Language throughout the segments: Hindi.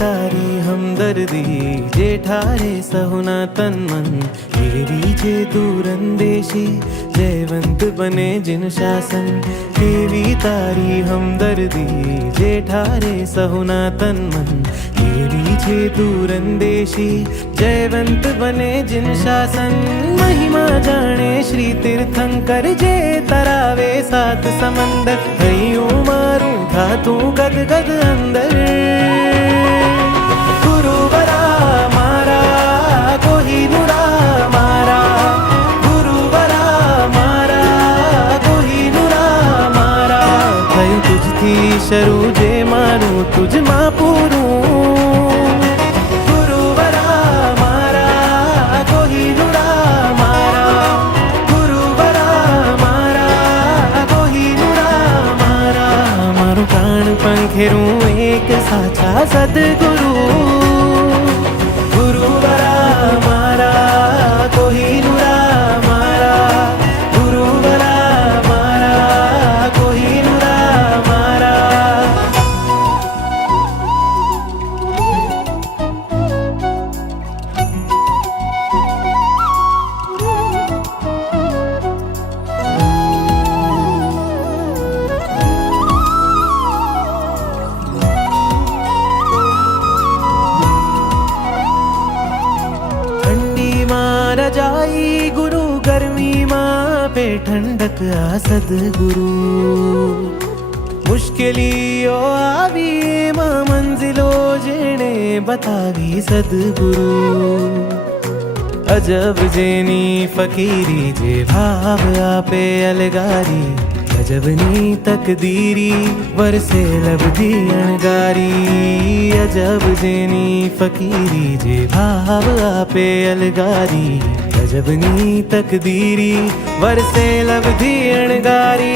तारी हमदर्दी जेठारे सहुना तन मन केवी जे दूरंदेशी जयवंत बने जिन शासन केवी तारी हमदर्दी जेठारे सहुना तन मन केवी जे दूरंदेशी जयवंत बने जिन शासन महिमा जाने श्री तीर्थंकर जे तरावे सात समंदर हयूं मारूं था तू गद गद अंदर गुरुवरा मारा कोहिनूरा मारा गुरुवरा मारा कोहिनूरा मारा थयूं तुझथी शरू जे मारूं तुझ मां पूरूं पंखेरूं एक साचा सदगुरु गुरुवरा मारा कोहिनूरा मारा गुरुवरा मारा कोहिनूरा मारा रजाई गुरु गर्मी मां पे ठंडक आ सदगुरु मुश्किलियों आवी मां मंजिलो जेने बतावी सदगुरु अजब जेनी फकीरी जे भाव आपे अलगारी अजबनी तकदीरी वरसे लबधी अणगारी अजब जेनी फकीरी जे भाव आपे अलगारी अजबनी तकदीरी वरसे लबधी अणगारी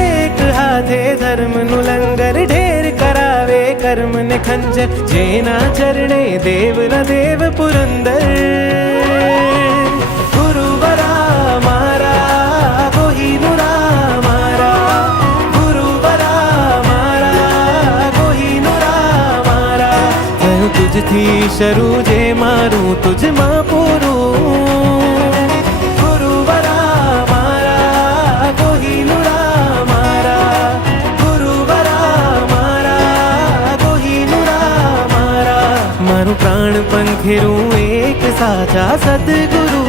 एक हाथे धर्म नु लंगर ढेर करावे कर्म ने खंजर जेना चरणे देव न देव पुरंदर गुरुवरा मारा कोहिनूरा मारा गुरुवरा मारा कोहिनूरा मारा थयूं तुझथी शरू जे मारूं तुझ मां पूरूं गुरुवरा मारा कोहिनूरा मारा गुरुवरा मारा कोहिनूरा मारा मारूं प्राण पंखेरूं एक साचा सदगुरु